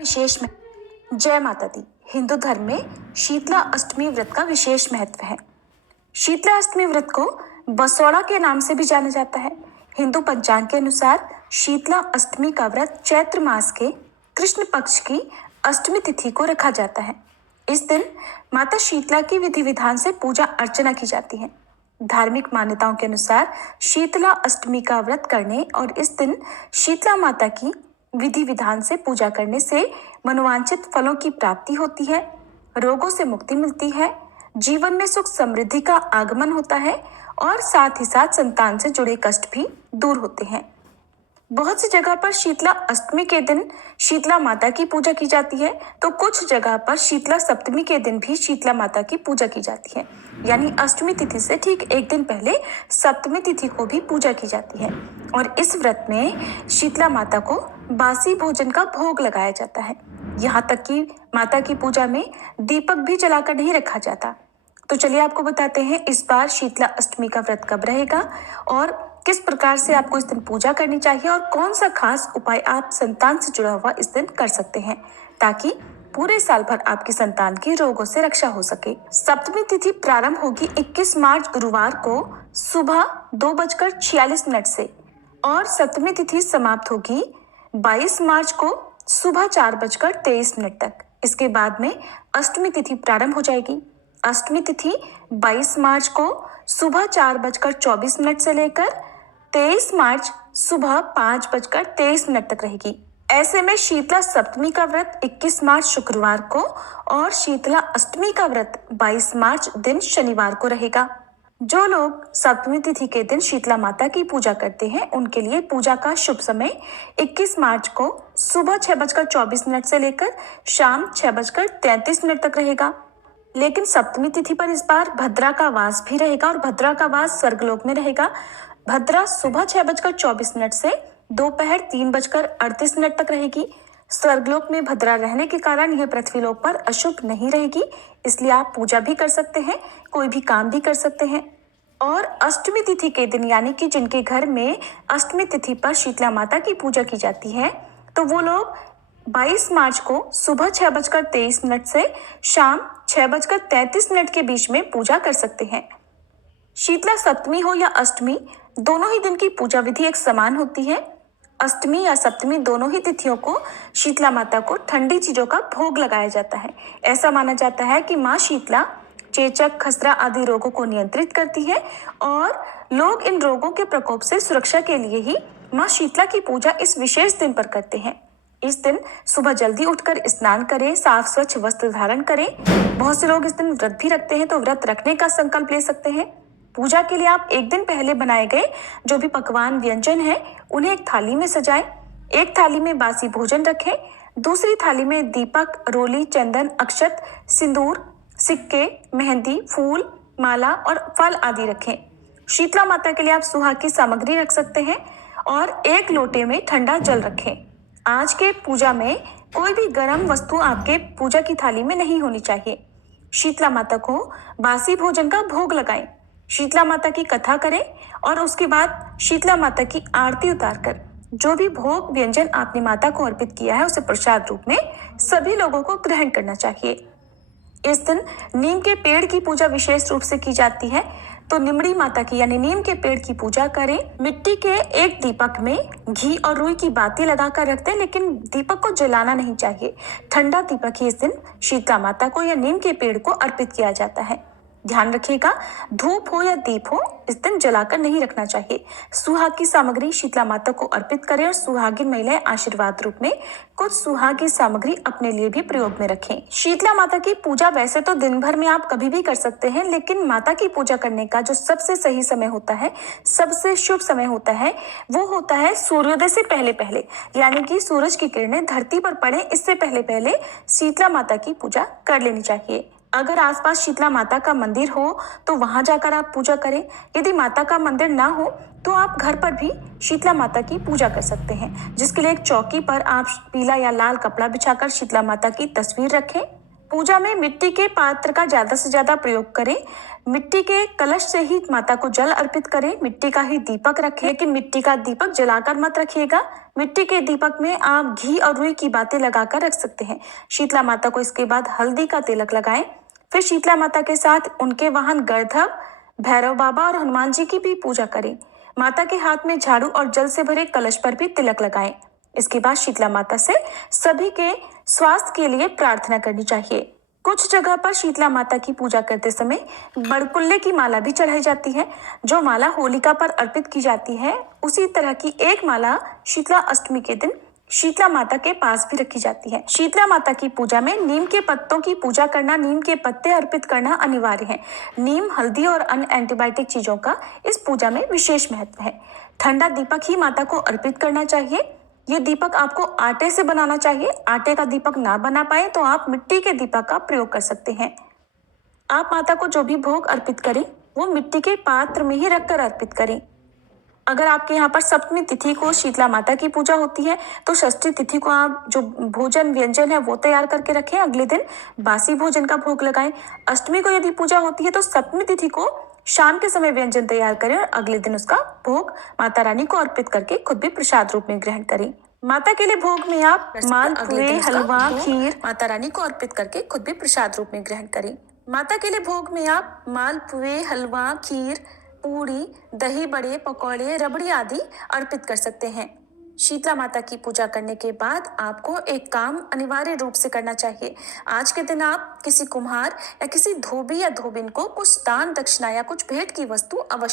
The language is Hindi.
विशेष में जय माता दी। हिंदू धर्म में शीतला अष्टमी व्रत का विशेष महत्व है। शीतला अष्टमी व्रत को बसौड़ा के नाम से भी जाना जाता है। हिंदू पंचांग के अनुसार शीतला अष्टमी का व्रत चैत्र मास के कृष्ण पक्ष की अष्टमी तिथि को रखा जाता है। इस दिन माता शीतला की विधि विधान से पूजा अर्चना की जाती है। धार्मिक मान्यताओं के अनुसार शीतला अष्टमी का व्रत करने और इस दिन शीतला माता की विधि विधान से पूजा करने से मनोवांछित फलों की प्राप्ति होती है, रोगों से मुक्ति मिलती है, जीवन में सुख समृद्धि का आगमन होता है और साथ ही साथ संतान से जुड़े कष्ट भी दूर होते हैं। बहुत सी जगह पर शीतला अष्टमी के दिन शीतला माता की पूजा की जाती है, तो कुछ जगह पर शीतला सप्तमी के दिन भी शीतला माता की पूजा की जाती है। यानी अष्टमी तिथि से ठीक एक दिन पहले सप्तमी तिथि को भी पूजा की जाती है। और इस व्रत में शीतला माता को बासी भोजन का भोग लगाया जाता है। यहाँ तक कि माता की पूजा में दीपक भी जलाकर नहीं रखा जाता। तो चलिए आपको बताते हैं इस बार शीतला अष्टमी का व्रत कब रहेगा और किस प्रकार से आपको इस दिन पूजा करनी चाहिए और कौन सा खास उपाय आप संतान से जुड़ा हुआ इस दिन कर सकते हैं ताकि पूरे साल भर आपकी संतान की रोगों से रक्षा हो सके। सप्तमी तिथि प्रारंभ होगी 21 मार्च गुरुवार को सुबह 2:46 से और सप्तमी तिथि समाप्त होगी 22 मार्च को सुबह 4:23 तक। इसके बाद में अष्टमी तिथि प्रारंभ हो जाएगी। अष्टमी तिथि 22 मार्च को सुबह 4:24 से लेकर 23 मार्च सुबह 5:23 तक रहेगी। ऐसे में शीतला सप्तमी का व्रत 21 मार्च शुक्रवार को और शीतला अष्टमी का व्रत 22 मार्च दिन शनिवार को रहेगा। जो लोग सप्तमी तिथि के दिन शीतला माता की पूजा करते हैं उनके लिए पूजा का शुभ समय 21 मार्च को सुबह 6:24 से लेकर शाम 6:33 तक रहेगा। लेकिन सप्तमी तिथि पर इस बार भद्रा का वास भी रहेगा और भद्रा का वास स्वर्गलोक में रहेगा। भद्रा सुबह 6:24 से दोपहर 3:38 तक रहेगी। स्वर्गलोक में भद्रा रहने के कारण यह पृथ्वीलोक पर अशुभ नहीं रहेगी, इसलिए आप पूजा भी कर सकते हैं, कोई भी काम भी कर सकते हैं। और अष्टमी तिथि के दिन यानी कि जिनके घर में अष्टमी तिथि पर शीतला माता की पूजा की जाती है तो वो लोग 22 मार्च को सुबह 6:23 से शाम 6:33 के बीच में पूजा कर सकते हैं। शीतला सप्तमी हो या अष्टमी दोनों ही दिन की पूजा विधि एक समान होती है। अष्टमी या सप्तमी दोनों ही तिथियों को शीतला माता को ठंडी चीजों का भोग लगाया जाता है। ऐसा माना जाता है कि माँ शीतला चेचक, खसरा आदि रोगों को नियंत्रित करती है और लोग इन रोगों के प्रकोप से सुरक्षा के लिए ही माँ शीतला की पूजा इस विशेष दिन पर करते हैं। इस दिन सुबह जल्दी उठकर स्नान करें, साफ स्वच्छ वस्त्र धारण करें। बहुत से लोग इस दिन व्रत भी रखते हैं, तो व्रत रखने का संकल्प ले सकते हैं। पूजा के लिए आप एक दिन पहले बनाए गए जो भी पकवान व्यंजन है उन्हें एक थाली में सजाएं। एक थाली में बासी भोजन रखें, दूसरी थाली में दीपक, रोली, चंदन, अक्षत, सिंदूर, सिक्के, मेहंदी, फूल, माला और फल आदि रखें। शीतला माता के लिए आप सुहाग की सामग्री रख सकते हैं और एक लोटे में ठंडा जल रखें। आज के पूजा में कोई भी गर्म वस्तु आपके पूजा की थाली में नहीं होनी चाहिए। शीतला माता को बासी भोजन का भोग लगाएं, शीतला माता की कथा करें और उसके बाद शीतला माता की आरती उतारकर जो भी भोग व्यंजन आपने माता को अर्पित किया है उसे प्रसाद रूप में सभी लोगों को ग्रहण करना चाहिए। इस दिन नीम के पेड़ की पूजा विशेष रूप से की जाती है, तो निमड़ी माता की यानी नीम के पेड़ की पूजा करें। मिट्टी के एक दीपक में घी और रुई की बाती लगाकर रखते हैं, लेकिन दीपक को जलाना नहीं चाहिए। ठंडा दीपक ही इस दिन शीतला माता को या नीम के पेड़ को अर्पित किया जाता है। ध्यान रखिएगा, धूप हो या दीप हो इस दिन जलाकर नहीं रखना चाहिए। सुहाग की सामग्री शीतला माता को अर्पित करें और सुहागिन महिलाएं आशीर्वाद रूप में कुछ सुहाग की सामग्री अपने लिए भी प्रयोग में रखें। शीतला माता की पूजा वैसे तो दिन भर में आप कभी भी कर सकते हैं, लेकिन माता की पूजा करने का जो सबसे सही समय होता है, सबसे शुभ समय होता है, वो होता है सूर्योदय से पहले पहले, यानी कि सूरज की किरणें धरती पर पड़े इससे पहले पहले शीतला माता की पूजा कर लेनी चाहिए। अगर आसपास शीतला माता का मंदिर हो तो वहां जाकर आप पूजा करें। यदि माता का मंदिर ना हो तो आप घर पर भी शीतला माता की पूजा कर सकते हैं, जिसके लिए एक चौकी पर आप पीला या लाल कपड़ा बिछाकर शीतला माता की तस्वीर रखें। पूजा में मिट्टी के पात्र का ज्यादा से ज्यादा प्रयोग करें। मिट्टी के कलश से ही माता को जल अर्पित करें। मिट्टी का ही दीपक रखें, लेकिन मिट्टी का दीपक जलाकर मत रखिएगा। मिट्टी के दीपक में आप घी और रुई की बातें लगाकर रख सकते हैं। शीतला माता को इसके बाद हल्दी का तिलक लगाएं। फिर शीतला माता के साथ उनके वाहन गणधर, भैरव बाबा और हनुमान जी की भी पूजा करें। माता के हाथ में झाड़ू और जल से भरे कलश पर भी तिलक लगाएं। इसके बाद शीतला माता से सभी के स्वास्थ्य के लिए प्रार्थना करनी चाहिए। कुछ जगह पर शीतला माता की पूजा करते समय बड़कुल्ले की माला भी चढ़ाई जाती है। जो माला होलिका पर अर्पित की जाती है, उसी तरह की एक माला शीतला अष्टमी के दिन शीतला माता के पास भी रखी जाती है। शीतला माता की पूजा में नीम के पत्तों की पूजा करना, नीम के पत्ते अर्पित करना अनिवार्य है। नीम, हल्दी और अन्य एंटीबायोटिक चीजों का इस पूजा में विशेष महत्व है। ठंडा दीपक ही माता को अर्पित करना चाहिए। ये दीपक आपको आटे से बनाना चाहिए। आटे का दीपक ना बना पाए तो आप मिट्टी के दीपक का प्रयोग कर सकते हैं। आप माता को जो भी भोग अर्पित करें वो मिट्टी के पात्र में ही रखकर अर्पित करें। अगर आपके यहाँ पर सप्तमी तिथि को शीतला माता की पूजा होती है तो षष्ठी तिथि को आप जो भोजन व्यंजन है वो तैयार करके रखें। अगले दिन बासी भोजन का भोग लगाएं। अष्टमी को यदि पूजा होती है तो सप्तमी तिथि को शाम के समय व्यंजन तैयार करें और अगले दिन उसका भोग माता रानी को अर्पित करके खुद भी प्रसाद रूप में ग्रहण करें। माता के लिए भोग में आप माल, पुए, हलवा, खीर माता रानी को अर्पित करके खुद भी प्रसाद रूप में ग्रहण करें। माता के लिए भोग में आप माल, पुए, हलवा, खीर, पूड़ी, दही बड़े, पकौड़े, रबड़ी आदि अर्पित कर सकते हैं। शीतला माता की पूजा करने के बाद आपको एक काम अनिवार्य रूप से करना चाहिए। आज के दिन आप किसी कुम्हार या किसी धोबी या धोबिन को कुछ दान, दक्षिणा या कुछ भेंट की वस्तु अवश्य